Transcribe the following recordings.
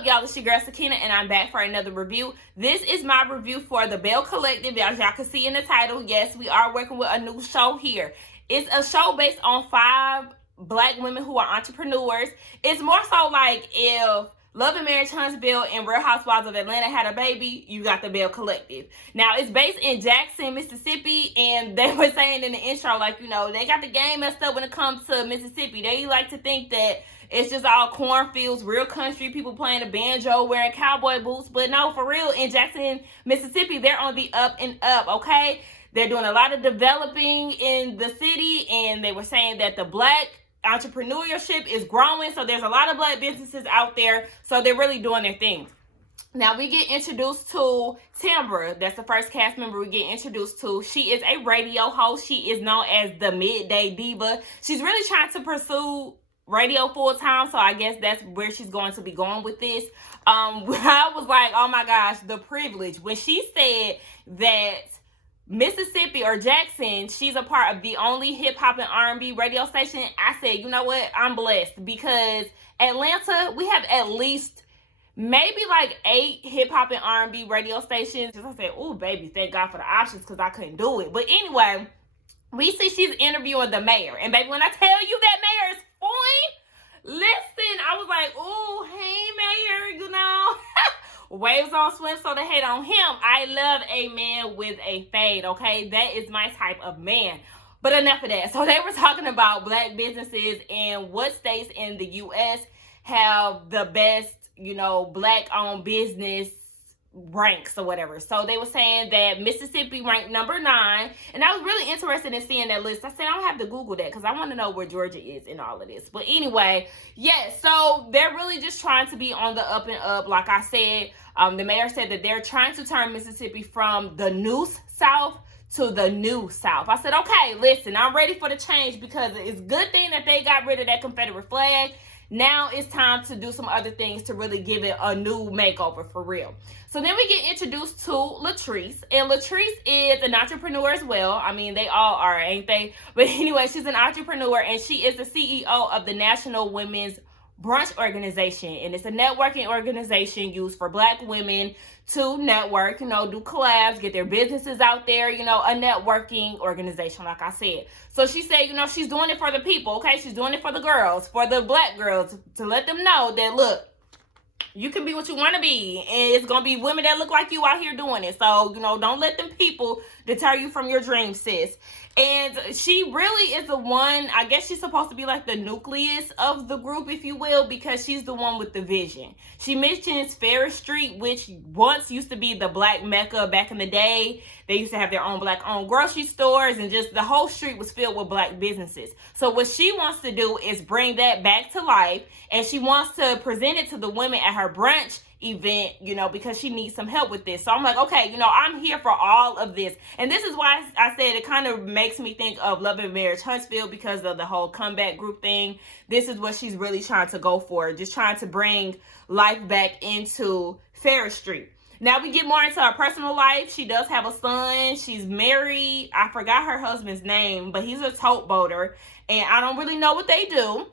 up, y'all? It's your girl Sakina, and I'm back for another review. This is my review for the Belle Collective. As y'all can see in the title, yes, we are working with a new show here. It's a show based on 5 black women who are entrepreneurs. It's more so like if Love and Marriage, Huntsville, and Real Housewives of Atlanta had a baby, you got the Belle Collective. Now, it's based in Jackson, Mississippi, and they were saying in the intro, like, you know, they got the game messed up when it comes to Mississippi. They like to think that it's just all cornfields, real country, people playing a banjo, wearing cowboy boots. But no, for real, in Jackson, Mississippi, they're on the up and up, okay? They're doing a lot of developing in the city, and they were saying that the black entrepreneurship is growing, so there's a lot of black businesses out there, so they're really doing their thing. Now we get introduced to Timber. That's the first cast member we get introduced to. She is a radio host. She is known as the Midday Diva. She's really trying to pursue radio full time, so I guess that's where she's going to be going with this. I was like, oh my gosh, the privilege when she said that Mississippi or Jackson, she's a part of the only hip-hop and R&B radio station. I said, you know what? I'm blessed because Atlanta, we have at least maybe like 8 hip-hop and R&B radio stations. I said, oh, baby, thank God for the options because I couldn't do it. But anyway, we see she's interviewing the mayor. And baby, when I tell you that mayor is fine, listen, I was like, oh, hey, mayor, you know. Waves on swim, so they hate on him. I love a man with a fade, okay? That is my type of man. But enough of that. So they were talking about black businesses and what states in the U.S. have the best, you know, black-owned business ranks or whatever. So they were saying that Mississippi ranked number 9, and I was really interested in seeing that list. I said I don't have to Google that because I want to know where Georgia is in all of this. But anyway, yeah, so they're really just trying to be on the up and up. Like I said, the mayor said that they're trying to turn Mississippi from the new South to the new South. I said, okay, listen, I'm ready for the change because it's a good thing that they got rid of that Confederate flag. Now it's time to do some other things to really give it a new makeover for real. So then we get introduced to Latrice. And Latrice is an entrepreneur as well. I mean, they all are, ain't they? But anyway, she's an entrepreneur and she is the CEO of the National Women's Brunch organization. And it's a networking organization used for black women to network, you know, do collabs, get their businesses out there, you know, a networking organization, like I said. So she said, you know, she's doing it for the people, okay? She's doing it for the girls, for the black girls, to let them know that, look, you can be what you want to be, and it's going to be women that look like you out here doing it. So, you know, don't let them people deter you from your dreams, sis. And she really is the one, I guess she's supposed to be like the nucleus of the group, if you will, because she's the one with the vision. She mentions Ferris Street, which once used to be the black mecca back in the day. They used to have their own black-owned grocery stores, and just the whole street was filled with black businesses. So what she wants to do is bring that back to life, and she wants to present it to the women at her brunch event, you know, because she needs some help with this. So I'm like, okay, you know, I'm here for all of this. And this is why I said it kind of makes me think of Love and Marriage Huntsville because of the whole comeback group thing. This is what she's really trying to go for, just trying to bring life back into Ferris Street. Now we get more into her personal life. She does have a son. She's married. I forgot her husband's name, but he's a tote boater. And I don't really know what they do.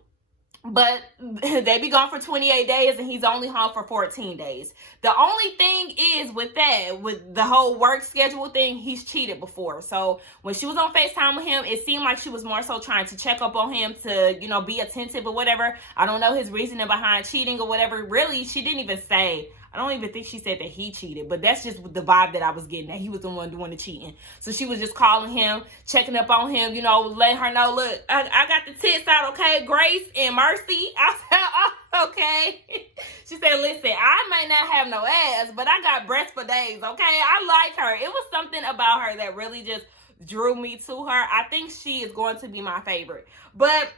But they be gone for 28 days and he's only home for 14 days. The only thing is with that, with the whole work schedule thing, he's cheated before. So when she was on FaceTime with him, it seemed like she was more so trying to check up on him to, you know, be attentive or whatever. I don't know his reasoning behind cheating or whatever. Really, she didn't even say. I don't even think she said that he cheated, but that's just the vibe that I was getting, that he was the one doing the cheating. So she was just calling him, checking up on him, you know, letting her know, look, I got the tits out, okay? Grace and Mercy. I said, oh, okay. She said, listen, I may not have no ass, but I got breasts for days, okay? I like her. It was something about her that really just drew me to her. I think she is going to be my favorite. But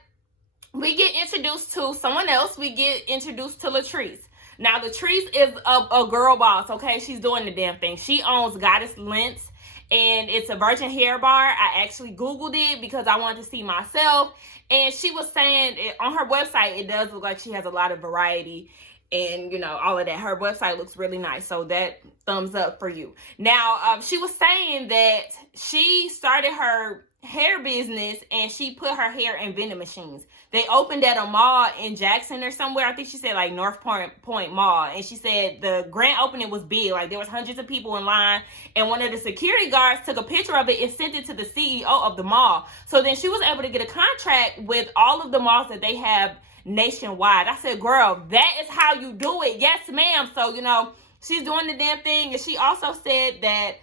we get introduced to someone else. We get introduced to Latrice. Now, Latrice is a girl boss, okay? She's doing the damn thing. She owns Goddess Lengths, and it's a virgin hair bar. I actually Googled it because I wanted to see myself. And she was saying on her website, it does look like she has a lot of variety. and, you know, all of that. Her website looks really nice, so that thumbs up for you. Now, she was saying that she started her hair business and she put her hair in vending machines. They opened at a mall in Jackson or somewhere. I think she said like North Point Mall. And she said the grand opening was big. Like there was hundreds of people in line. And one of the security guards took a picture of it and sent it to the CEO of the mall. So then she was able to get a contract with all of the malls that they have nationwide. I said, girl, that is how you do it. Yes, ma'am. So, you know, she's doing the damn thing. And she also said that,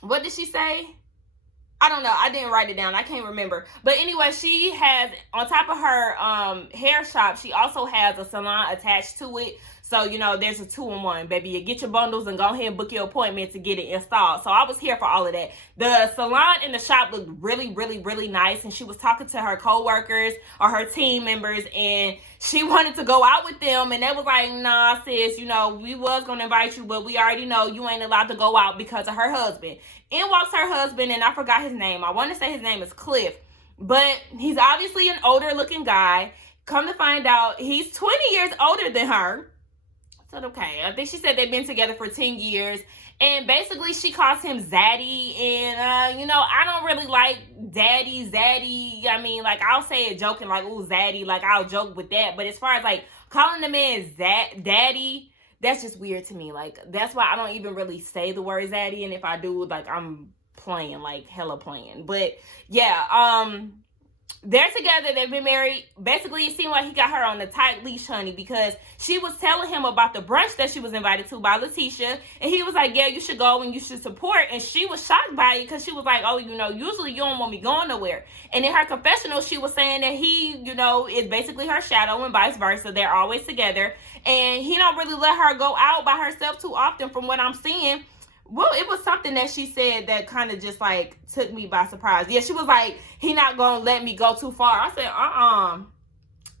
what did she say? I don't know. I didn't write it down. I can't remember. But anyway, she has, on top of her hair shop, she also has a salon attached to it. So, you know, there's a 2-in-1, baby. You get your bundles and go ahead and book your appointment to get it installed. So I was here for all of that. The salon and the shop looked really, really, really nice. And she was talking to her coworkers or her team members, and she wanted to go out with them. And they was like, nah, sis, you know, we was going to invite you, but we already know you ain't allowed to go out because of her husband. In walks her husband, and I forgot his name. I want to say his name is Cliff. But he's obviously an older looking guy. Come to find out, he's 20 years older than her. I said, okay. I think she said they've been together for 10 years. And basically, she calls him Zaddy. And, you know, I don't really like Zaddy. I mean, like, I'll say it joking, like, ooh, Zaddy. Like, I'll joke with that. But as far as, like, calling the man Daddy, that's just weird to me. Like, that's why I don't even really say the word Zaddy. And if I do, like, I'm playing, like, hella playing. But, yeah, they're together. They've been married. Basically, it seemed like he got her on a tight leash, honey, because she was telling him about the brunch that she was invited to by Letitia. And he was like, yeah, you should go and you should support. And she was shocked by it because she was like, oh, you know, usually you don't want me going nowhere. And in her confessional, she was saying that he, you know, is basically her shadow and vice versa. They're always together. And he don't really let her go out by herself too often from what I'm seeing. Well, it was something that she said that kind of just, like, took me by surprise. Yeah, she was like, he not going to let me go too far. I said,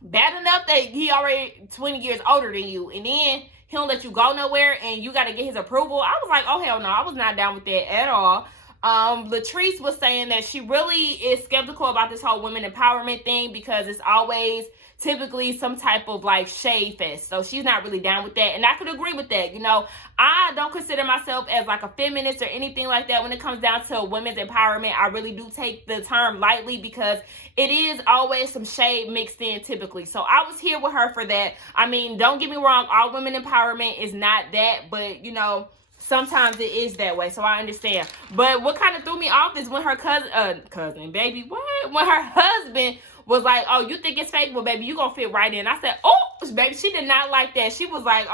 bad enough that he already 20 years older than you. And then he don't let you go nowhere and you got to get his approval. I was like, oh, hell no. I was not down with that at all. Latrice was saying that she really is skeptical about this whole women empowerment thing because it's always typically some type of like shade fest. So she's not really down with that. And I could agree with that. You know, I don't consider myself as like a feminist or anything like that when it comes down to women's empowerment. I really do take the term lightly because it is always some shade mixed in typically. So I was here with her for that. I mean, don't get me wrong. All women empowerment is not that, but you know, sometimes it is that way, so I understand. But what kind of threw me off is when her cousin, baby, what? When her husband was like, oh, you think it's fake? Well, baby, you gonna fit right in. I said, oh, baby, she did not like that. She was like,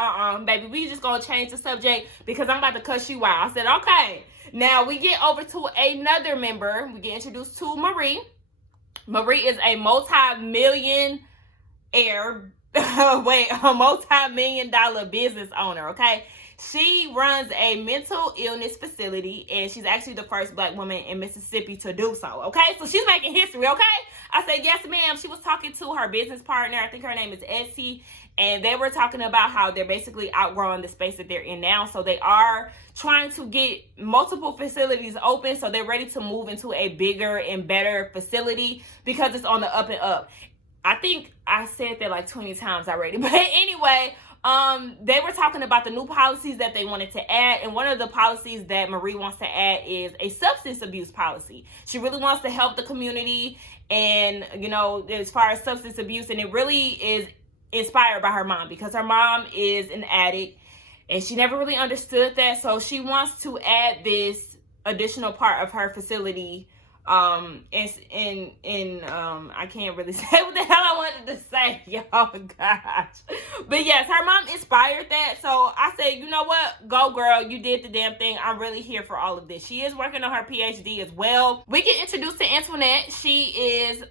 baby, we just gonna change the subject because I'm about to cuss you out. I said, okay. Now, we get over to another member. We get introduced to Marie. Marie is a multi-million-dollar business owner, okay? She runs a mental illness facility, and she's actually the first Black woman in Mississippi to do so, okay? So she's making history, okay? I said, yes, ma'am. She was talking to her business partner. I think her name is Essie, and they were talking about how they're basically outgrowing the space that they're in now. So they are trying to get multiple facilities open, so they're ready to move into a bigger and better facility because it's on the up and up. I think I said that like 20 times already, but anyway, they were talking about the new policies that they wanted to add. And one of the policies that Marie wants to add is a substance abuse policy. She really wants to help the community and, you know, as far as substance abuse. And it really is inspired by her mom because her mom is an addict and she never really understood that. So she wants to add this additional part of her facility. I can't really say what the hell I wanted to say, y'all, gosh. But yes, her mom inspired that. So I said, you know what? Go, girl. You did the damn thing. I'm really here for all of this. She is working on her PhD as well. We get introduced to Antoinette. She is,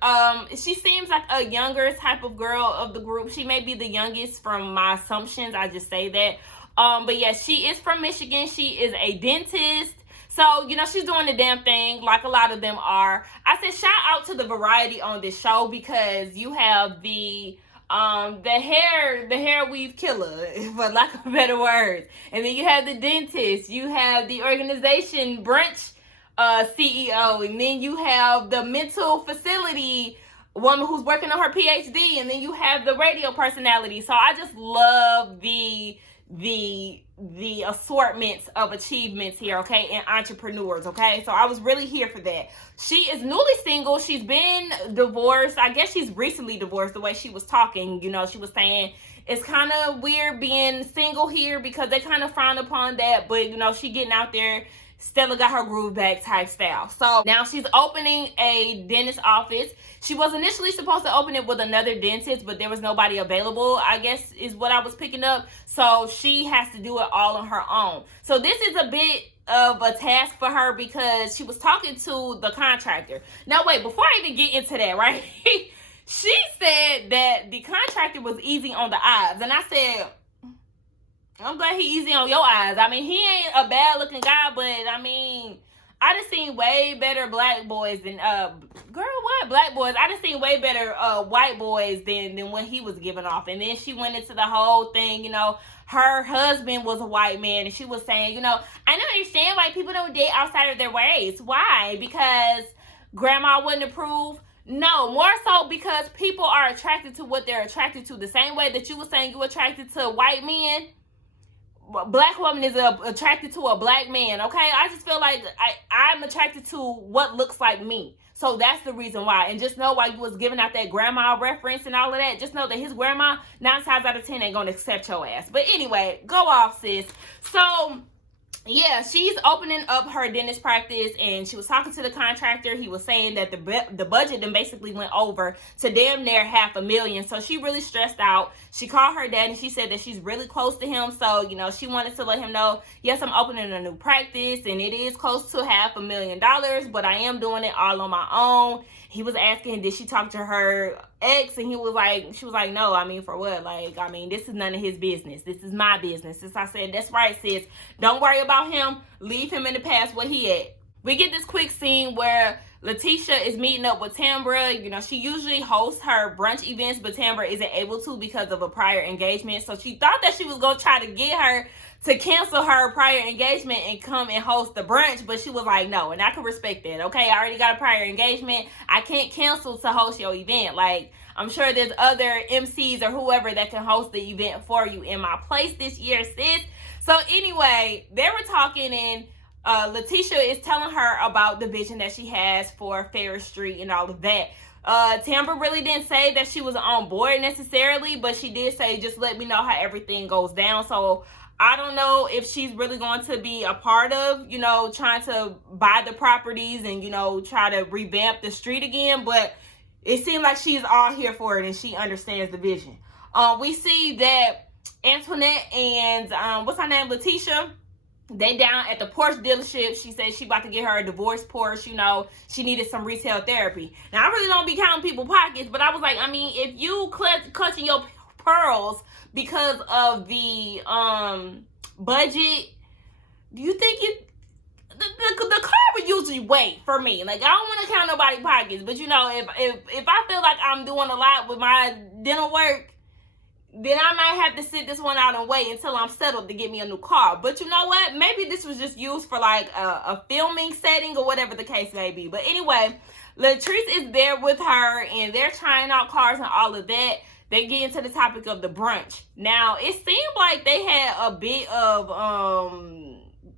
she seems like a younger type of girl of the group. She may be the youngest from my assumptions. I just say that. But yes, she is from Michigan. She is a dentist. So, you know, she's doing the damn thing like a lot of them are. I said shout out to the variety on this show because you have the hair weave killer, for lack of better words. And then you have the dentist. You have the organization Brunch CEO. And then you have the mental facility woman who's working on her PhD, and then you have the radio personality. So I just love the assortments of achievements here, okay, and entrepreneurs, okay. So I was really here for that. She is newly single. She's been divorced. I guess she's recently divorced. The way she was talking, you know, she was saying it's kind of weird being single here because they kind of frown upon that, but you know, she getting out there. Stella got her groove back type style. So now she's opening a dentist office. She was initially supposed to open it with another dentist, but there was nobody available, I guess is what I was picking up. So she has to do it all on her own. So this is a bit of a task for her because she was talking to the contractor. Now wait, before I even get into that, right? She said that the contractor was easy on the eyes. And I said, I'm glad he easy on your eyes. I mean, he ain't a bad looking guy, but I mean, I done seen way better black boys than black boys. I done seen way better white boys than when he was giving off. And then she went into the whole thing, you know, her husband was a white man, and she was saying, you know, I don't understand why people don't date outside of their race. Why? Because grandma wouldn't approve? No, more so because people are attracted to what they're attracted to. The same way that you were saying you were attracted to white men, black woman is attracted to a black man, okay? I just feel like I'm attracted to what looks like me. So that's the reason why. And just know why you was giving out that grandma reference and all of that, just know that his grandma 9 times out of 10 ain't gonna accept your ass. But anyway, go off, sis. So yeah, she's opening up her dentist practice, and she was talking to the contractor. He was saying that the budget then basically went over to damn near $500,000. So she really stressed out. She called her dad, and she said that she's really close to him. So, you know, she wanted to let him know, yes, I'm opening a new practice, and it is close to $500,000, but I am doing it all on my own. He was asking, did she talk to her ex? And she was like, no, I mean, for what? Like, I mean, this is none of his business. This is my business. Since I said, that's right, sis. Don't worry about him. Leave him in the past where he at. We get this quick scene where Letitia is meeting up with Tambra. You know, she usually hosts her brunch events, but Tambra isn't able to because of a prior engagement. So she thought that she was going to try to get her to cancel her prior engagement and come and host the brunch, but she was like, no, and I can respect that, okay? I already got a prior engagement. I can't cancel to host your event. Like, I'm sure there's other MCs or whoever that can host the event for you in my place this year, sis. So anyway, they were talking, and Letitia is telling her about the vision that she has for Ferris Street and all of that. Tambra really didn't say that she was on board necessarily, but she did say, just let me know how everything goes down. So I don't know if she's really going to be a part of, you know, trying to buy the properties and, you know, try to revamp the street again. But it seems like she's all here for it and she understands the vision. We see that Antoinette and, what's her name, Letitia, they down at the Porsche dealership. She said she about to get her a divorce Porsche. You know, she needed some retail therapy. Now, I really don't be counting people's pockets, but I was like, I mean, if you clutching your pearls because of the budget, do you think the car would usually wait for me? Like, I don't want to count nobody's pockets, but you know, if I feel like I'm doing a lot with my dental work, then I might have to sit this one out and wait until I'm settled to get me a new car. But you know what? Maybe this was just used for like a filming setting or whatever the case may be. But anyway, Latrice is there with her and they're trying out cars and all of that. They get into the topic of the brunch. Now, it seemed like they had a bit of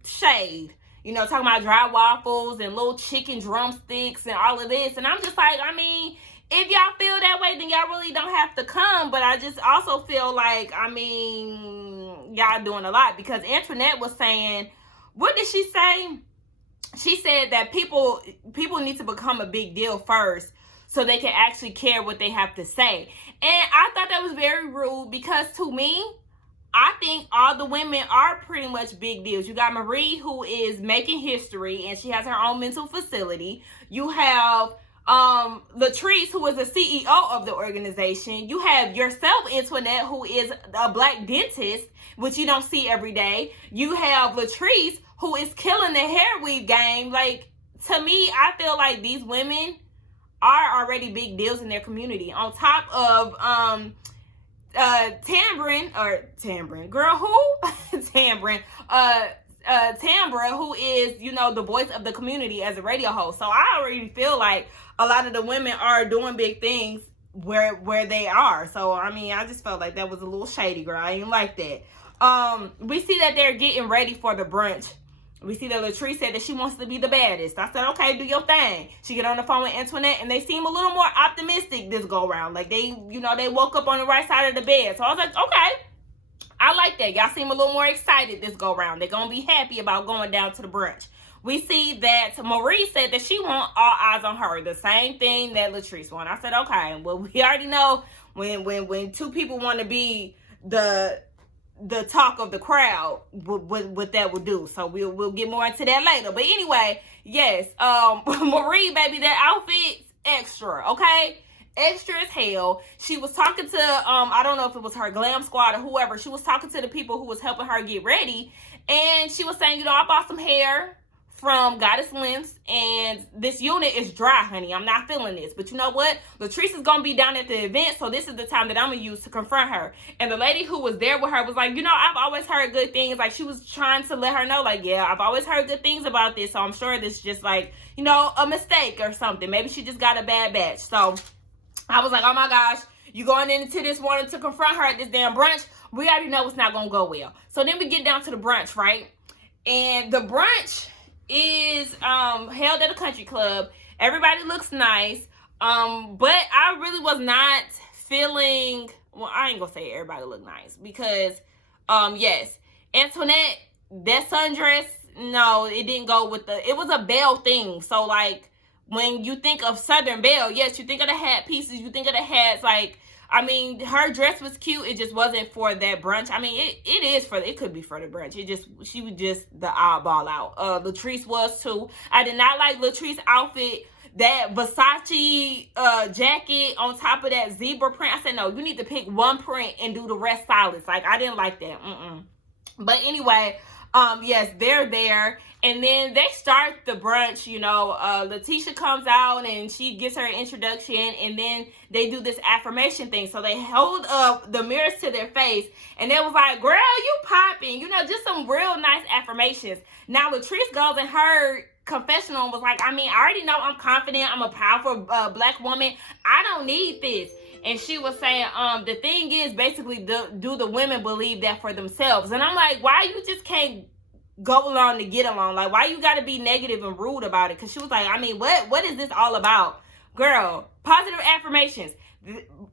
shade. You know, talking about dry waffles and little chicken drumsticks and all of this. And I'm just like, I mean, if y'all feel that way, then y'all really don't have to come. But I just also feel like, I mean, y'all doing a lot. Because Antoinette was saying, what did she say? She said that people need to become a big deal first so they can actually care what they have to say. And I thought that was very rude because to me, I think all the women are pretty much big deals. You got Marie, who is making history, and she has her own mental facility. You have Latrice, who is the CEO of the organization. You have yourself, Antoinette, who is a black dentist, which you don't see every day. You have Latrice, who is killing the hair weave game. Like, to me, I feel like these women are already big deals in their community. On top of Tambrin, girl, who? Tambrin. Tambra, who is, you know, the voice of the community as a radio host. So I already feel like a lot of the women are doing big things where they are. So I mean, I just felt like that was a little shady, girl. I didn't like that. We see that they're getting ready for the brunch. We see that Latrice said that she wants to be the baddest. I said, okay, do your thing. She get on the phone with Antoinette, and they seem a little more optimistic this go around. Like they, you know, they woke up on the right side of the bed. So I was like, okay, I like that. Y'all seem a little more excited this go around. They're gonna be happy about going down to the brunch. We see that Marie said that she want all eyes on her. The same thing that Latrice want. I said, okay, well, we already know when two people want to be the talk of the crowd, what that would do. So we'll get more into that later. But anyway, yes, Marie, baby, that outfit's extra, okay? Extra as hell. She was talking to, I don't know if it was her glam squad or whoever. She was talking to the people who was helping her get ready. And she was saying, you know, I bought some hair from Goddess Lengths, and this unit is dry, honey. I'm not feeling this. But you know what? Latrice is going to be down at the event, so this is the time that I'm going to use to confront her. And the lady who was there with her was like, you know, I've always heard good things. Like, she was trying to let her know, like, yeah, I've always heard good things about this, so I'm sure this is just, like, you know, a mistake or something. Maybe she just got a bad batch. So I was like, oh, my gosh, you going into this wanting to confront her at this damn brunch? We already know it's not going to go well. So then we get down to the brunch, right? And the brunch is held at a country club. Everybody looks nice, but I really was not feeling, well, I ain't gonna say everybody looked nice, because yes, Antoinette, that sundress, no, it didn't go with it was a Belle thing. So like when you think of Southern Belle, yes, you think of the hat pieces, you think of the hats. Like, I mean, her dress was cute. It just wasn't for that brunch. I mean, it could be for the brunch. She was just the oddball out. Latrice was too. I did not like Latrice's outfit. That Versace jacket on top of that zebra print. I said, no, you need to pick one print and do the rest solids. Like, I didn't like that. But anyway, yes, they're there. And then they start the brunch, you know, Letitia comes out and she gives her introduction, and then they do this affirmation thing. So they hold up the mirrors to their face, and they was like, girl, you popping, you know, just some real nice affirmations. Now Latrice goes in her confessional and was like, I mean, I already know I'm confident, I'm a powerful black woman, I don't need this. And she was saying, the thing is, basically, do the women believe that for themselves? And I'm like, why you just can't go along to get along? Like, why you gotta be negative and rude about it? Because she was like, I mean, what is this all about? Girl, positive affirmations.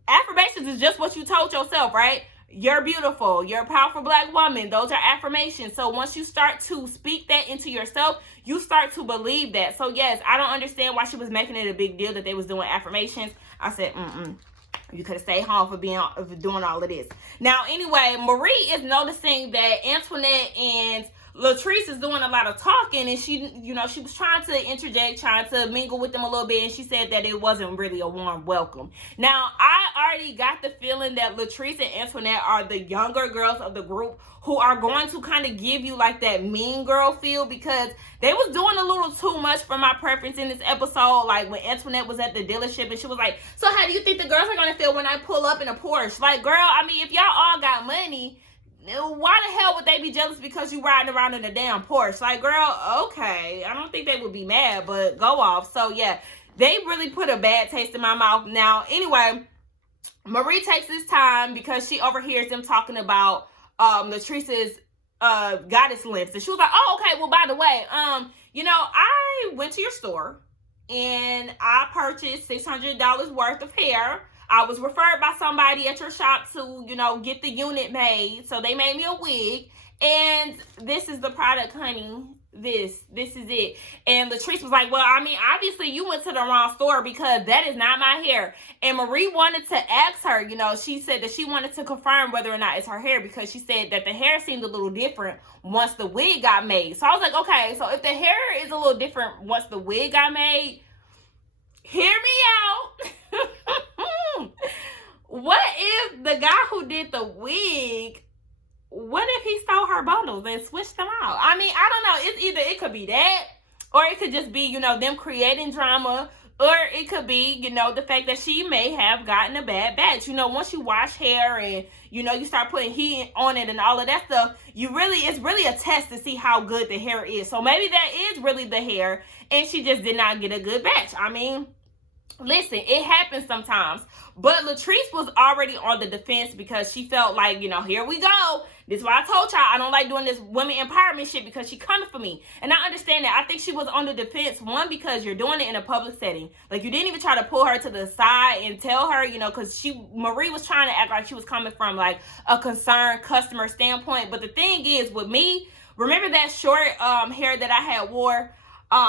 Affirmations is just what you told yourself, right? You're beautiful. You're a powerful black woman. Those are affirmations. So once you start to speak that into yourself, you start to believe that. So yes, I don't understand why she was making it a big deal that they was doing affirmations. I said, you could have stayed home for doing all of this. Now, anyway, Marie is noticing that Antoinette and Latrice is doing a lot of talking, and she, you know, she was trying to interject, trying to mingle with them a little bit, and she said that it wasn't really a warm welcome. Now, I already got the feeling that Latrice and Antoinette are the younger girls of the group who are going to kind of give you like that mean girl feel, because they was doing a little too much for my preference in this episode. Like when Antoinette was at the dealership and she was like, so how do you think the girls are going to feel when I pull up in a Porsche? Like, girl, I mean, if y'all all got money, why the hell would they be jealous because you riding around in a damn Porsche? Like, girl, okay, I don't think they would be mad, but go off. So yeah, they really put a bad taste in my mouth. Now, anyway, Marie takes this time because she overhears them talking about Latrice's Goddess Lengths, and she was like, oh, okay, well, by the way, you know, I went to your store and I purchased $600 worth of hair. I was referred by somebody at your shop to, you know, get the unit made. So they made me a wig. And this is the product, honey. This is it. And Latrice was like, well, I mean, obviously you went to the wrong store because that is not my hair. And Marie wanted to ask her, you know, she said that she wanted to confirm whether or not it's her hair, because she said that the hair seemed a little different once the wig got made. So I was like, okay, so if the hair is a little different once the wig got made, hear me out. What if the guy who did the wig, what if he stole her bundles and switched them out? I mean, I don't know. It's either, it could be that, or it could just be, you know, them creating drama, Or it could be, you know, the fact that she may have gotten a bad batch. You know, once you wash hair and, you know, you start putting heat on it and all of that stuff, it's really a test to see how good the hair is. So maybe that is really the hair and she just did not get a good batch. I mean, listen, it happens sometimes. But Latrice was already on the defense because she felt like, you know, here we go. This is why I told y'all I don't like doing this women empowerment shit, because she coming for me. And I understand that. I think she was on the defense, one, because you're doing it in a public setting. Like, you didn't even try to pull her to the side and tell her, you know, because Marie was trying to act like she was coming from, like, a concerned customer standpoint. But the thing is, with me, remember that short hair that I had wore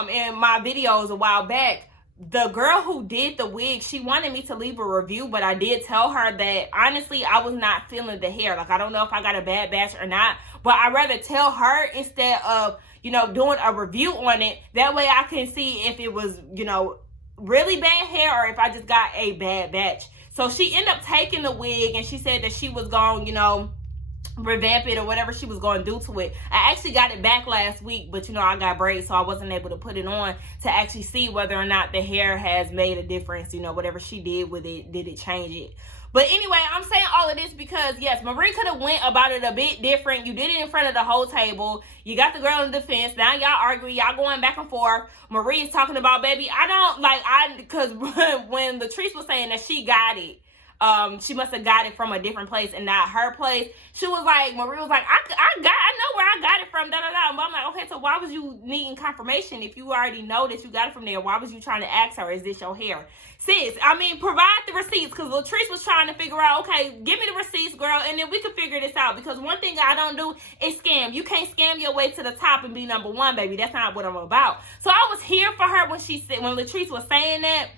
in my videos a while back? The girl who did the wig, she wanted me to leave a review, but I did tell her that honestly I was not feeling the hair. Like, I don't know if I got a bad batch or not, but I'd rather tell her instead of, you know, doing a review on it. That way I can see if it was, you know, really bad hair or if I just got a bad batch. So she ended up taking the wig and she said that she was going, you know, revamp it or whatever she was going to do to it. I actually got it back last week, but you know, I got braids, so I wasn't able to put it on to actually see whether or not the hair has made a difference. You know, whatever she did with it, did it change it? But anyway, I'm saying all of this because, yes, Marie could have went about it a bit different. You did it in front of the whole table. You got the girl in defense. Now y'all arguing. Y'all going back and forth. Marie is talking about, baby, because when Latrice was saying that she got it, she must have got it from a different place and not her place. She was like, Marie was like, I know where I got it from, da da da. But I'm like, okay, so why was you needing confirmation if you already know that you got it from there? Why was you trying to ask her, is this your hair? Sis, I mean, provide the receipts, because Latrice was trying to figure out, okay, give me the receipts, girl, and then we can figure this out. Because one thing I don't do is scam. You can't scam your way to the top and be number one, baby. That's not what I'm about. So I was here for her when Latrice was saying that,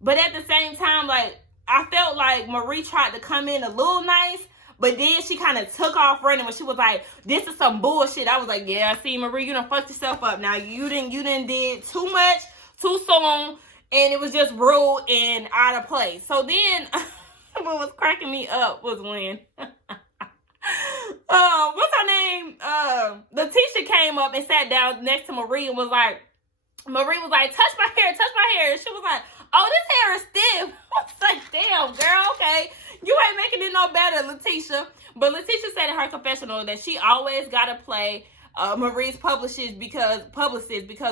but at the same time, like, I felt like Marie tried to come in a little nice, but then she kind of took off running when she was like, this is some bullshit. I was like, yeah, see, Marie, you done fucked yourself up. Now, you didn't did too much, too soon, and it was just rude and out of place. So then, what was cracking me up was when, what's her name? Letitia came up and sat down next to Marie and was like, Marie was like, touch my hair, touch my hair. And she was like, oh, this hair is stiff. I was like, damn, girl, okay. You ain't making it no better, Letitia. But Letitia said in her confessional that she always got to play Marie's publicist because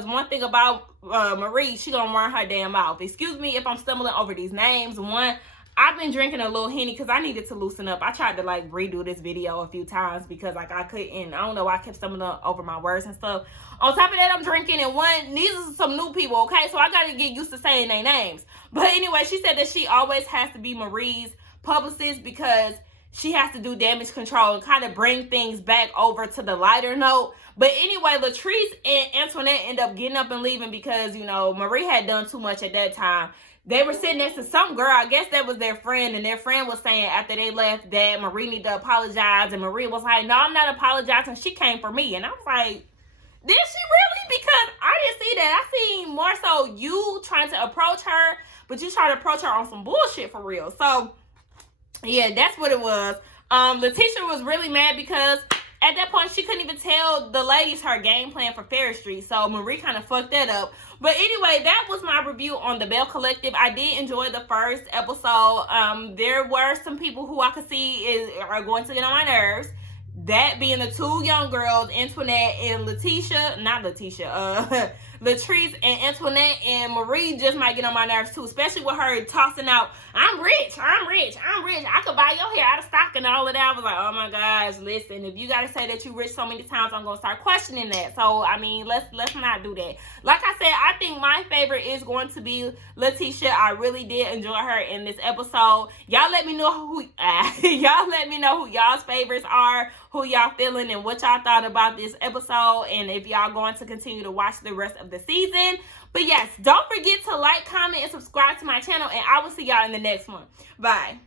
one thing about Marie, she gonna run her damn mouth. Excuse me if I'm stumbling over these names. One, I've been drinking a little Henny because I needed to loosen up. I tried to like redo this video a few times because like I couldn't. I don't know why I kept stumbling over my words and stuff. On top of that, I'm drinking, and these are some new people, okay? So I got to get used to saying their names. But anyway, she said that she always has to be Marie's publicist because she has to do damage control and kind of bring things back over to the lighter note. But anyway, Latrice and Antoinette end up getting up and leaving because, you know, Marie had done too much at that time. They were sitting next to some girl, I guess that was their friend, and their friend was saying after they left that Marie needed to apologize, and Marie was like, no, I'm not apologizing, she came for me. And I was like, did she really? Because I didn't see that. I seen more so you trying to approach her, but you trying to approach her on some bullshit for real. So, yeah, that's what it was. Letitia was really mad because at that point, she couldn't even tell the ladies her game plan for Ferris Street. So Marie kind of fucked that up. But anyway, that was my review on the Belle Collective. I did enjoy the first episode. There were some people who I could see are going to get on my nerves. That being the two young girls, Antoinette and Latrice and Antoinette, and Marie just might get on my nerves too, especially with her tossing out, I'm rich, I could buy your hair out of stock and all of that. I was like, oh my gosh, listen, if you gotta say that you're rich so many times, I'm gonna start questioning that. So I mean, let's not do that. Like I said, I think my favorite is going to be Letitia. I really did enjoy her in this episode. Y'all let me know who y'all's favorites are, who y'all feeling, and what y'all thought about this episode, and if y'all going to continue to watch the rest of the season. But yes, don't forget to like, comment, and subscribe to my channel, and I will see y'all in the next one. Bye.